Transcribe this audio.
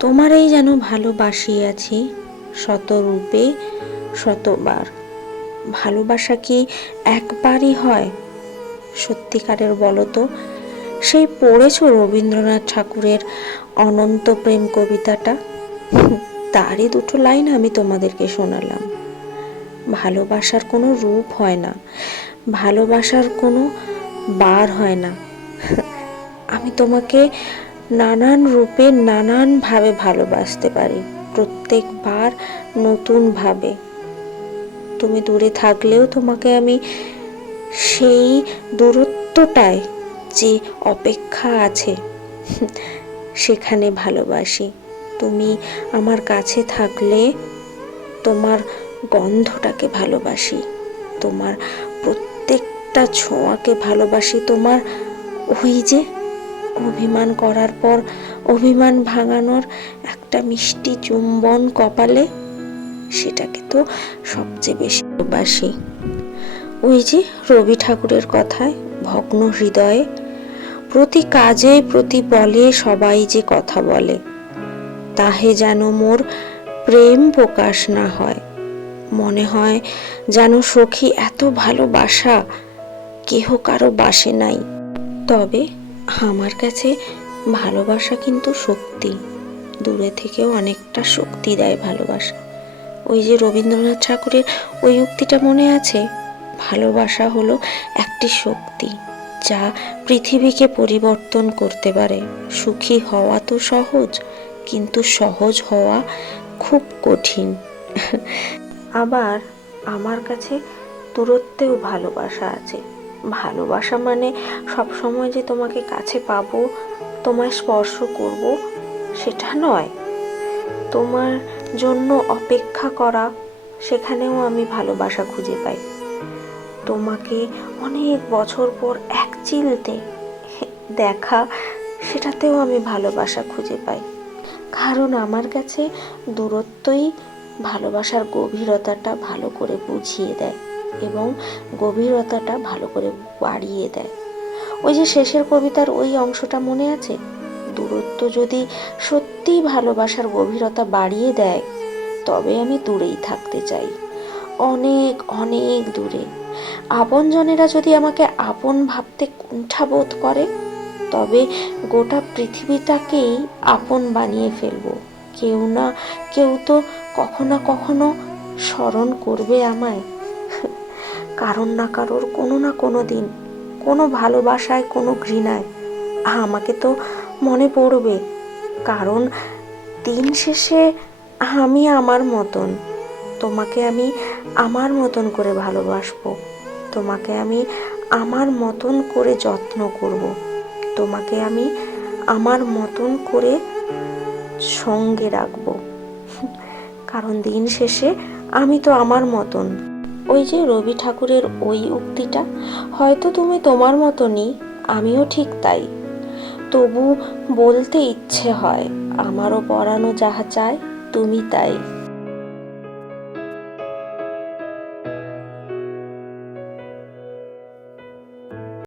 তোমারই যেন ভালোবাসিয়াছি শত রূপে শতবার। ভালোবাসা কি একবারই হয়? সত্যিকারের বলো তো, সেই পড়েছ রবীন্দ্রনাথ ঠাকুরের অনন্ত প্রেম কবিতাটা? তারই দুটো লাইন আমি তোমাদেরকে শোনালাম। ভালোবাসার কোনো রূপ হয় না, ভালোবাসার কোনো বার হয় না। আমি তোমাকে নানান রূপে নানানভাবে ভালোবাসতে পারি। প্রত্যেকবার নতুনভাবে। তুমি দূরে থাকলেও তোমাকে আমি সেই দূরত্বটায় যে অপেক্ষা আছে, সেখানে ভালোবাসি। তুমি আমার কাছে থাকলে তোমার গন্ধটাকে ভালোবাসি, তোমার প্রত্যেকটা ছোঁয়াকে ভালোবাসি, তোমার ওই যে অভিমান করার পর অভিমান ভাঙানোর একটা মিষ্টি চুম্বন কপালে সেটাকে তো সবচেয়ে বেশি ভালোবাসি। ওই যে রবি ঠাকুরের কথায় ভগ্ন হৃদয়ে, প্রতি কাজে, প্রতি বলে সবাই যে কথা বলে, তাহে যেন মোর প্রেম প্রকাশ না হয়। মনে হয় যেন সখী এত ভালোবাসা, কেহ কারও বাসে নাই। তবে আমার কাছে ভালোবাসা কিন্তু শক্তি দূরে থেকেও অনেকটা শক্তি দেয় ভালোবাসা। ওই যে রবীন্দ্রনাথ ঠাকুরের ওই উক্তিটা মনে আছে? ভালোবাসা হলো একটি শক্তি যা পৃথিবীকে পরিবর্তন করতে পারে। সুখী হওয়া তো সহজ, কিন্তু সহজ হওয়া খুব কঠিন। আবার আমার কাছে দূরত্বেও ভালোবাসা আছে। ভালোবাসা মানে সবসময় যে তোমাকে কাছে পাবো, তোমায় স্পর্শ করব, সেটা নয়। তোমার জন্য অপেক্ষা করা, সেখানেও আমি ভালোবাসা খুঁজে পাই। তোমাকে অনেক বছর পর এক চিলতে দেখা, সেটাতেও আমি ভালোবাসা খুঁজে পাই। কারণ আমার কাছে দূরত্বই ভালোবাসার গভীরতাটা ভালো করে বুঝিয়ে দেয়। এবং গভীরতাটা ভালো করে বাড়িয়ে দেয়। ওই যে শেষের কবিতার ওই অংশটা মনে আছে? দূরত্ব যদি সত্যিই ভালোবাসার গভীরতা বাড়িয়ে দেয়, তবে আমি দূরেই থাকতে চাই। অনেক অনেক দূরে। আপনজনেরা যদি আমাকে আপন ভাবতে কুণ্ঠাবোধ করে, তবে গোটা পৃথিবীটাকেই আপন বানিয়ে ফেলব। কেউ না, কেউ তো কখনো কখনো স্মরণ করবে আমায়। কারণ না কারোর, কোনো না কোনো দিন, কোনো ভালোবাসায়, কোনো ঘৃণায়। আমাকে তো মনে পড়বে। কারণ দিন শেষে আমি আমার মতন। তোমাকে আমি আমার মতন করে ভালোবাসবো। তোমাকে আমি আমার মতন করে যত্ন করব। তোমাকে আমি আমার মতন করে সঙ্গে রাখব। কারণ দিন শেষে আমি তো আমার মতন। ওই যে রবি ঠাকুরের ওই উক্তিটা, হয়তো তুমি তোমার মতনই, আমিও ঠিক তাই। তবু বলতে ইচ্ছে হয়, আমারও পড়ানো যাহা চায়, তুমি তাই।